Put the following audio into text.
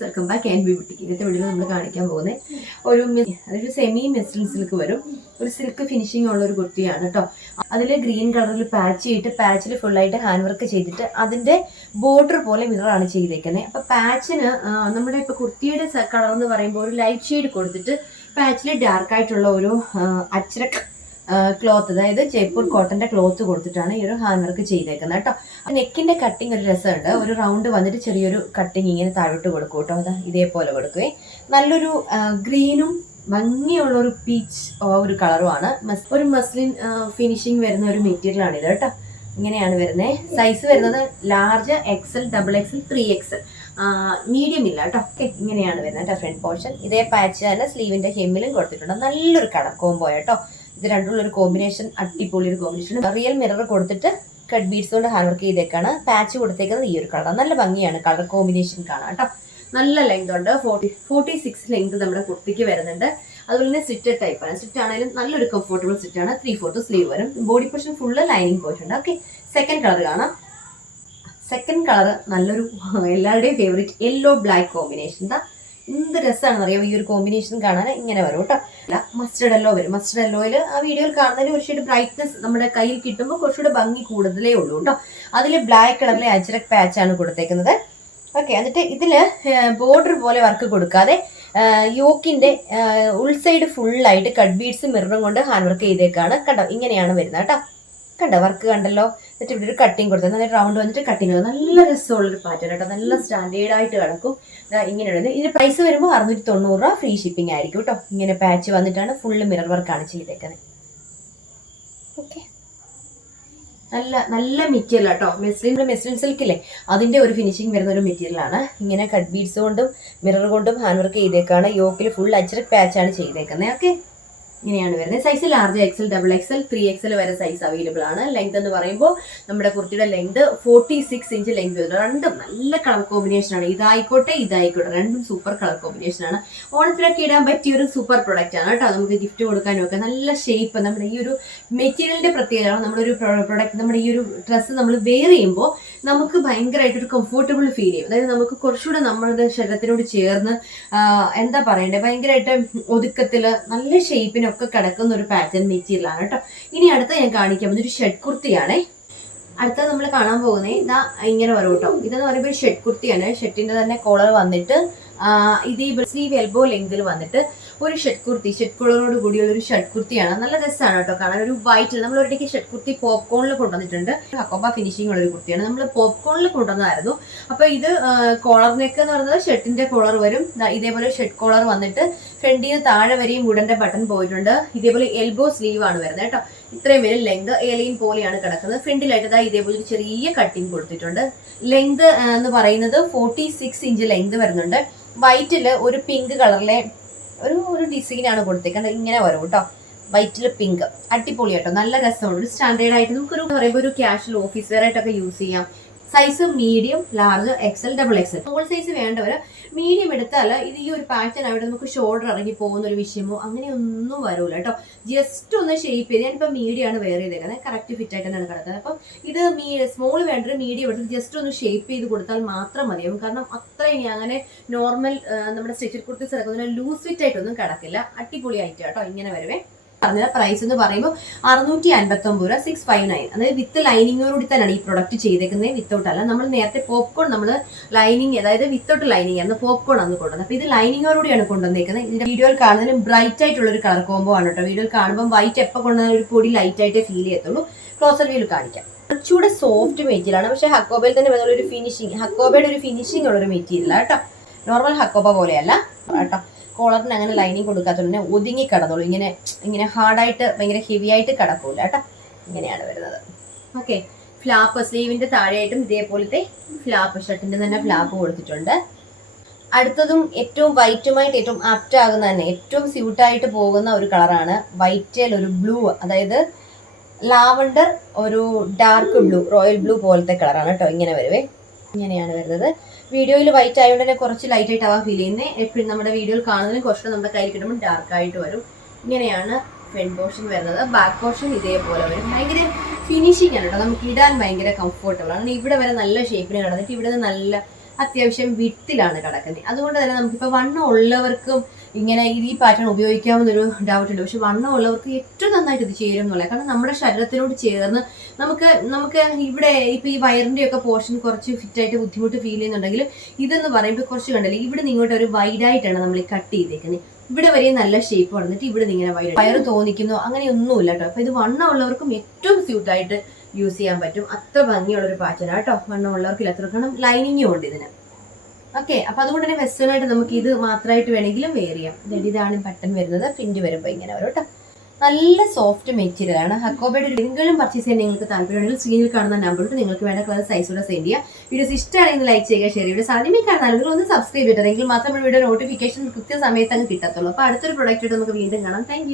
Guys, welcome back KNB ബുട്ടിക്ക്. ഇന്നത്തെ വീഡിയോയിൽ നമ്മൾ കാണിക്കാൻ പോകുന്നത് അതൊരു സെമി മെസ്ലിൻ സിൽക്ക് വരും. ഒരു സിൽക്ക് ഫിനിഷിംഗ് ഉള്ള ഒരു കുർത്തിയാണ് കേട്ടോ. അതിൽ ഗ്രീൻ കളറിൽ പാച്ച് ചെയ്തിട്ട് പാച്ചിൽ ഫുള്ളായിട്ട് ഹാൻഡ് വർക്ക് ചെയ്തിട്ട് അതിന്റെ ബോർഡർ പോലെ മിററാണ് ചെയ്തേക്കുന്നത്. അപ്പൊ പാച്ചിന് നമ്മുടെ ഇപ്പൊ കുർത്തിയുടെ കളർ എന്ന് പറയുമ്പോൾ ഒരു ലൈറ്റ് ഷെയ്ഡ് കൊടുത്തിട്ട് പാച്ചിൽ ഡാർക്ക് ആയിട്ടുള്ള ഒരു അച്ചരക്ക് ക്ലോത്ത്, അതായത് ജയ്പൂർ കോട്ടന്റെ ക്ലോത്ത് കൊടുത്തിട്ടാണ് ഈ ഒരു ഹാൻഡ് വർക്ക് ചെയ്തേക്കുന്നത് കേട്ടോ. നെക്കിന്റെ കട്ടിങ് ഒരു രസമുണ്ട്. ഒരു റൗണ്ട് വന്നിട്ട് ചെറിയൊരു കട്ടിങ് ഇങ്ങനെ താഴോട്ട് കൊടുക്കും കേട്ടോ. അതാ ഇതേപോലെ കൊടുക്കുവേ. നല്ലൊരു ഗ്രീനും ഭംഗിയുള്ള ഒരു പീച്ച് ഒരു കളറുമാണ്. ഒരു മസ്ലിൻ ഫിനിഷിങ് വരുന്ന ഒരു മെറ്റീരിയൽ ആണ് ഇത് കേട്ടോ. ഇങ്ങനെയാണ് വരുന്നത്. സൈസ് വരുന്നത് large, XL, XXL, 3XL, medium ഇല്ല കേട്ടോ. ഓക്കെ, ഇങ്ങനെയാണ് വരുന്നത് കേട്ടോ. ഫ്രണ്ട് പോർഷൻ ഇതേ പാച്ച് തന്നെ സ്ലീവിന്റെ ഹെമ്മിലും കൊടുത്തിട്ടുണ്ട്. നല്ലൊരു കളർ കോംബോ കേട്ടോ. ഇത് രണ്ടുള്ള ഒരു കോമ്പിനേഷൻ, അടിപൊളി ഒരു കോമ്പിനേഷൻ. റിയൽ മിറർ കൊടുത്തിട്ട് കട്ട് ബീഡ്സ് കൊണ്ട് ഹാൻഡ് വർക്ക് ചെയ്തേക്കാണ്. പാച്ച് കൊടുത്തേക്കുന്നത് ഈ ഒരു കളർ. നല്ല ഭംഗിയാണ് കളർ കോമ്പിനേഷൻ കാണാം കേട്ടോ. നല്ല ലെങ്ത് ഉണ്ട്. 46 ലെങ്ത് നമ്മുടെ കുർത്തിക്ക് വരുന്നുണ്ട്. അതുപോലെ തന്നെ സ്റ്റിറ്റഡ് ടൈപ്പാണ്. സ്റ്റിറ്റ് ആണെങ്കിലും നല്ലൊരു കംഫർട്ടബിൾ സ്റ്റിറ്റ് ആണ്. 3/4 സ്ലീവ് വരും. Body portion full lining portion ഉണ്ട്. ഓക്കെ, സെക്കൻഡ് കളർ കാണാം. സെക്കൻഡ് കളർ നല്ലൊരു എല്ലാവരുടെയും ഫേവറേറ്റ് യെല്ലോ ബ്ലാക്ക് കോമ്പിനേഷൻ. എന്ത് രസമാണെന്ന് അറിയാം ഈ ഒരു കോമ്പിനേഷൻ കാണാൻ. ഇങ്ങനെ വരും കേട്ടോ. മസ്റ്റർഡ് യെല്ലോ വരും. മസ്റ്റർഡ് യെല്ലോയിൽ ആ വീഡിയോയിൽ കാണുന്നതിന് കുറച്ചുകൂടി ബ്രൈറ്റ്നസ് നമ്മുടെ കയ്യിൽ കിട്ടുമ്പോൾ കുറച്ചുകൂടെ ഭംഗി കൂടുതലേ ഉള്ളൂ കേട്ടോ. അതിൽ ബ്ലാക്ക് കളറിലെ അജ്രക് പാച്ചാണ് കൊടുത്തേക്കുന്നത്. ഓക്കെ, എന്നിട്ട് ഇതിൽ ബോർഡർ പോലെ വർക്ക് കൊടുക്കാതെ യോക്കിന്റെ ഉൾസൈഡ് ഫുള്ളായിട്ട് കട്ട് ബീഡ്സ് മിററും കൊണ്ട് ഹാൻഡ് വർക്ക് ചെയ്തേക്കാണ്. കണ്ടോ, ഇങ്ങനെയാണ് വരുന്നത് കേട്ടോ. കണ്ടോ, വർക്ക് കണ്ടല്ലോ. എന്നിട്ട് ഇവിടെ ഒരു കട്ടിങ് കൊടുത്തത് നല്ല റൗണ്ട് വന്നിട്ട് കട്ടിങ് കൊടുത്തത്. നല്ല രസമുള്ളൊരു പാറ്റേൺ കേട്ടോ. നല്ല സ്റ്റാൻഡേർഡ് ആയിട്ട് കിടക്കും. ഇങ്ങനെയുള്ളത്. ഇതിന് പ്രൈസ് വരുമ്പോൾ 690 രൂപ, ഫ്രീ ഷിപ്പിംഗ് ആയിരിക്കും കേട്ടോ. ഇങ്ങനെ പാച്ച് വന്നിട്ടാണ് ഫുള്ള് മിറർ വർക്കാണ് ചെയ്തേക്കുന്നത്. ഓക്കെ, നല്ല നല്ല മെറ്റീരിയൽ കേട്ടോ. മെസ്ലിൻ സിൽക്കില്ലേ, അതിന്റെ ഒരു ഫിനിഷിംഗ് വരുന്ന ഒരു മെറ്റീരിയൽ ആണ്. ഇങ്ങനെ കട്ട് ബീഡ്സ് കൊണ്ടും മിറർ കൊണ്ടും ഹാൻഡ് വർക്ക് ചെയ്തേക്കാണ്. യോക്കിൽ ഫുൾ അജ്രക് പാച്ചാണ് ചെയ്തേക്കുന്നത്. ഓക്കെ, ഇങ്ങനെയാണ് വരുന്നത്. Size large, XL, XXL, 3XL വരെ സൈസ് അവൈലബിൾ ആണ്. ലെങ്ത് എന്ന് പറയുമ്പോൾ നമ്മുടെ കുർത്തിയുടെ ലെങ്ത് 46 ഇഞ്ച് ലെങ്ത് വരുന്നത്. രണ്ടും നല്ല കളർ കോമ്പിനേഷൻ ആണ്. ഇതായിക്കോട്ടെ രണ്ടും സൂപ്പർ കളർ കോമ്പിനേഷൻ ആണ്. ഓണത്തിലൊക്കെ ഇടാൻ പറ്റിയ ഒരു സൂപ്പർ പ്രൊഡക്റ്റ് ആണ് കേട്ടോ. നമുക്ക് ഗിഫ്റ്റ് കൊടുക്കാനും ഒക്കെ നല്ല ഷേപ്പ്. നമ്മുടെ ഈ ഒരു മെറ്റീരിയലിന്റെ പ്രത്യേകത, നമ്മുടെ ഒരു പ്രൊഡക്റ്റ്, നമ്മുടെ ഈ ഒരു ഡ്രസ്സ് നമ്മൾ വെയർ ചെയ്യുമ്പോൾ നമുക്ക് ഭയങ്കരമായിട്ടൊരു കംഫർട്ടബിൾ ഫീൽ ചെയ്യും. അതായത് നമുക്ക് കുറച്ചുകൂടെ നമ്മുടെ ശരീരത്തിനോട് ചേർന്ന് എന്താ പറയണ്ടേ, ഭയങ്കരമായിട്ട് ഒതുക്കത്തില് നല്ല ഷേപ്പിന് ഒക്കെ കിടക്കുന്ന ഒരു പാറ്റേൺ മെറ്റീരിയൽ ആണ് കേട്ടോ. ഇനി അടുത്ത ഞാൻ കാണിക്കാൻ പോകുന്നത് ഒരു ഷെഡ് കുർത്തിയാണേ. അടുത്തത് നമ്മൾ കാണാൻ പോകുന്നത് ഇതാ ഇങ്ങനെ വരും കേട്ടോ. ഇതെന്ന് പറയുമ്പോൾ ഷെഡ് കുർത്തിയാണ്. ഷെഡിന്റെ തന്നെ കോളർ വന്നിട്ട് ഇത് ഈ സ്ലീവ് എൽബോ ലെങ്തിൽ വന്നിട്ട് ഒരു ഷെഡ് കുർത്തി, ഷെഡ് കോളറോട് കൂടിയുള്ള ഒരു ഷെഡ് കുർത്തിയാണ്. നല്ല രസമാണ് കേട്ടോ കാണാൻ. ഒരു വൈറ്റിൽ നമ്മൾ ഒരിടയ്ക്ക് ഷെഡ് കുർത്തി പോപ്കോണിൽ കൊണ്ടുവന്നിട്ടുണ്ട്. ഹക്കോബ ഫിനിഷിംഗ് ഉള്ള ഒരു കുർത്തിയാണ്. നമ്മൾ പോപ്കോണിൽ കൊണ്ടുവന്നതായിരുന്നു. അപ്പൊ ഇത് കോളർ നെക്ക് എന്ന് പറയുന്നത് ഷെഡിന്റെ കോളർ വരും. ഇതേപോലെ ഷെഡ് കോളർ വന്നിട്ട് ഫ്രണ്ടിൽ നിന്ന് താഴെ വരെയും വുഡന്റെ ബട്ടൺ പോയിട്ടുണ്ട്. ഇതേപോലെ എൽബോ സ്ലീവ് ആണ് വരുന്നത് കേട്ടോ. ഇത്രയും വരെ ലെങ്ത് ഏലിയൻ പോലെയാണ് കിടക്കുന്നത്. ഫ്രണ്ടിലായിട്ട് ഇതേപോലെ ഒരു ചെറിയ കട്ടിങ് കൊടുത്തിട്ടുണ്ട്. ലെങ്ത് എന്ന് പറയുന്നത് 46 ഇഞ്ച് ലെങ്ത് വരുന്നുണ്ട്. വൈറ്റില് ഒരു പിങ്ക് കളറിലെ ഒരു ഡിസൈനാണ് കൊടുത്തേക്കുന്നത്. ഇങ്ങനെ വരും കേട്ടോ. വൈറ്റിൽ പിങ്ക്, അടിപൊളി കേട്ടോ. നല്ല രസമാണ്. ഒരു സ്റ്റാൻഡേർഡ് ആയിട്ട് നമുക്കൊരു പറയുമ്പോൾ ഒരു ക്യാഷ്വൽ ഓഫീസ് വെയർ ആയിട്ടൊക്കെ യൂസ് ചെയ്യാം. Size medium, large, XL, XXL. Small size വേണ്ടവര് മീഡിയം എടുത്താൽ ഇത് ഈ ഒരു പാറ്റേൺ ആയിട്ട് നമുക്ക് ഷോൾഡർ ഇറങ്ങി പോകുന്ന ഒരു വിഷയമോ അങ്ങനെയൊന്നും വരൂല കേട്ടോ. ജസ്റ്റ് ഒന്ന് ഷേപ്പ് ചെയ്ത്, ഞാനിപ്പോൾ മീഡിയം ആണ് വെയർ ചെയ്തേക്കുന്നത്. കറക്റ്റ് ഫിറ്റ് ആയിട്ട് തന്നെയാണ് കിടക്കുന്നത്. അപ്പം ഇത് സ്മോൾ വേണ്ടൊരു മീഡിയം എടുത്ത് ജസ്റ്റ് ഒന്ന് ഷേപ്പ് ചെയ്ത് കൊടുത്താൽ മാത്രം മതിയാവും. കാരണം അത്രയും അങ്ങനെ നോർമൽ നമ്മുടെ സ്റ്റിച്ചഡ് കുർത്തീസ് ഇറക്കുന്ന ലൂസ് ഫിറ്റ് ആയിട്ടൊന്നും കിടക്കില്ല. അടിപൊളി ആയിട്ട് കേട്ടോ. ഇങ്ങനെ വരുവേ. പറഞ്ഞ പ്രൈസ് എന്ന് പറയുമ്പോൾ 659 രൂപ, 659. അതായത് വിത്ത് ലൈനിങ്ങോടുകൂടി തന്നെയാണ് ഈ പ്രൊഡക്റ്റ് ചെയ്തേക്കുന്നത്. വിത്തൗട്ട് അല്ല. നമ്മൾ നേരത്തെ പോപ്കോൺ നമ്മൾ ലൈനിങ്, അതായത് വിത്തൗട്ട് ലൈനിങ് ആണ് പോപ്കോൺ ആണ് കൊണ്ടുവന്നത്. അപ്പൊ ഇത് ലൈനിങ്ങോടുകൂടിയാണ് കൊണ്ടുവന്നേക്കുന്നത്. ഇതിന്റെ വീഡിയോയിൽ കാണുന്നതിനും ബ്രൈറ്റ് ആയിട്ടുള്ള ഒരു കളർ കോംബോ ആണ് കേട്ടോ. വീഡിയോയിൽ കാണുമ്പോൾ വൈറ്റ് എപ്പോൾ കൊണ്ടുവന്ന ഒരു പൊടി ലൈറ്റ് ആയിട്ട് ഫീൽ ചെയ്യത്തുള്ളൂ. ക്ലോസർ വ്യൂയിൽ കാണിക്കാം. കുറച്ചുകൂടെ സോഫ്റ്റ് മെറ്റീരിയൽ ആണ്. പക്ഷെ ഹക്കോബയിൽ തന്നെ വരുന്ന ഒരു ഫിനിഷിങ്, ഹക്കോബയുടെ ഒരു ഫിനിഷിംഗ് ഉള്ള ഒരു മെറ്റീരിയൽ കേട്ടോ. നോർമൽ ഹക്കോബ പോലെയല്ല കേട്ടോ. കോളറിന് അങ്ങനെ ലൈനിങ് കൊടുക്കാത്തതുകൊണ്ട് തന്നെ ഒതുങ്ങി കിടന്നോളൂ. ഇങ്ങനെ ഹാർഡായിട്ട് ഭയങ്കര ഹെവി ആയിട്ട് കിടക്കൂല കേട്ടോ. ഇങ്ങനെയാണ് വരുന്നത്. ഓക്കെ, ഫ്ലാപ്പ് സ്ലീവിന്റെ താഴെയായിട്ടും ഇതേപോലത്തെ ഫ്ലാപ്പ്, ഷർട്ടിന്റെ തന്നെ ഫ്ലാപ്പ് കൊടുത്തിട്ടുണ്ട്. അടുത്തതും ഏറ്റവും വൈറ്റുമായിട്ട് ഏറ്റവും ആപ്റ്റ് ആകുന്ന തന്നെ ഏറ്റവും സ്യൂട്ടായിട്ട് പോകുന്ന ഒരു കളറാണ്. വൈറ്റിൽ ഒരു ബ്ലൂ, അതായത് ലാവണ്ടർ, ഒരു ഡാർക്ക് ബ്ലൂ, റോയൽ ബ്ലൂ പോലത്തെ കളറാണ് കേട്ടോ. ഇങ്ങനെ വരുവേ. ഇങ്ങനെയാണ് വരുന്നത്. വീഡിയോയിൽ വൈറ്റ് ആയതുകൊണ്ട് തന്നെ കുറച്ച് ലൈറ്റ് ആയിട്ട് ആവാൻ ഫീൽ ചെയ്യുന്നത്. എപ്പോഴും നമ്മുടെ വീഡിയോയിൽ കാണുന്നതിന് കുറച്ചുകൂടെ നമ്മുടെ കയ്യിൽ കിട്ടുമ്പോൾ ഡാർക്ക് ആയിട്ട് വരും. ഇങ്ങനെയാണ് ഫ്രണ്ട് പോർഷൻ വരുന്നത്. ബാക്ക് പോർഷൻ ഇതേപോലെ വരും. ഭയങ്കര ഫിനിഷിംഗ് ആണ് കേട്ടോ. നമുക്ക് ഇടാൻ ഭയങ്കര കംഫർട്ടബിൾ ആണ്. ഇവിടെ വരെ നല്ല ഷേപ്പിന് കിടന്നിട്ട് ഇവിടെ നല്ല അത്യാവശ്യം വിട്ടിലാണ് കിടക്കുന്നത്. അതുകൊണ്ട് തന്നെ നമുക്കിപ്പോൾ വണ്ണം ഉള്ളവർക്കും ഇങ്ങനെ ഈ പാറ്റേൺ ഉപയോഗിക്കാവുന്നൊരു ഡൗട്ട് ഉണ്ട്. പക്ഷെ വണ്ണം ഉള്ളവർക്ക് ഏറ്റവും നന്നായിട്ട് ഇത് ചേരും എന്നുള്ളത്. കാരണം നമ്മുടെ ശരീരത്തിനോട് ചേർന്ന് നമുക്ക് ഇവിടെ ഇപ്പൊ ഈ വയറിന്റെ ഒക്കെ പോർഷൻ കുറച്ച് ഫിറ്റായിട്ട് ബുദ്ധിമുട്ട് ഫീൽ ചെയ്യുന്നുണ്ടെങ്കിൽ ഇതെന്ന് പറയുമ്പോൾ കുറച്ച് കണ്ടല്ലേ, ഇവിടെ ഇങ്ങോട്ട് ഒരു വൈഡായിട്ടാണ് നമ്മൾ കട്ട് ചെയ്തേക്കുന്നത്. ഇവിടെ വരെ നല്ല ഷേപ്പ് വന്നിട്ട് ഇവിടെ ഇങ്ങനെ വയറ് തോന്നിക്കുന്നു അങ്ങനെയൊന്നുമില്ല കേട്ടോ. അപ്പൊ ഇത് വണ്ണം ഉള്ളവർക്കും ഏറ്റവും സ്യൂട്ടായിട്ട് യൂസ് ചെയ്യാൻ പറ്റും. അത്ര ഭംഗിയുള്ളൊരു പാറ്റേൺ കേട്ടോ. വണ്ണം ഉള്ളവർക്ക് ഇല്ലാത്ത കാരണം ലൈനിങ്ങും ഉണ്ട് ഇതിന്. ഓക്കെ, അപ്പൊ അതുകൊണ്ട് തന്നെ വെസ്റ്റേൺ ആയിട്ട് നമുക്ക് ഇത് മാത്രമായിട്ട് വേണമെങ്കിലും വെയർ ചെയ്യാം. ഇതാണ് ബട്ടൺ വരുന്നത്. പ്രിന്റ് വരുമ്പോൾ ഇങ്ങനെ വരും കേട്ടോ. നല്ല സോഫ്റ്റ് മെറ്റീരിയൽ ആണ്. ഹക്കോബയുടെ എന്തെങ്കിലും പർച്ചേസ് ചെയ്യാൻ നിങ്ങൾക്ക് താല്പര്യമുണ്ടെങ്കിൽ സ്ക്രീനിൽ കാണുന്ന നമ്പറിൽ നിങ്ങൾക്ക് വേണ്ട കളർ സൈസോടെ സെൻഡ് ചെയ്യുക. വീഡിയോസ് ഇഷ്ടമാണെങ്കിൽ ലൈക്ക് ചെയ്യുക, ഷെയർ ചെയ്യുക. സാധ്യമേ കാണാൻ ഒന്ന് സബ്സ്ക്രൈബ് ചെയ്തിട്ട് എങ്കിൽ മാത്രമേ വീഡിയോ നോട്ടിഫിക്കേഷൻ കൃത്യസമയത്ത് അങ്ങ് കിട്ടത്തുള്ളൂ. അപ്പോൾ അടുത്തൊരു പ്രൊഡക്റ്റ് നമുക്ക് വീണ്ടും കാണാം. താങ്ക്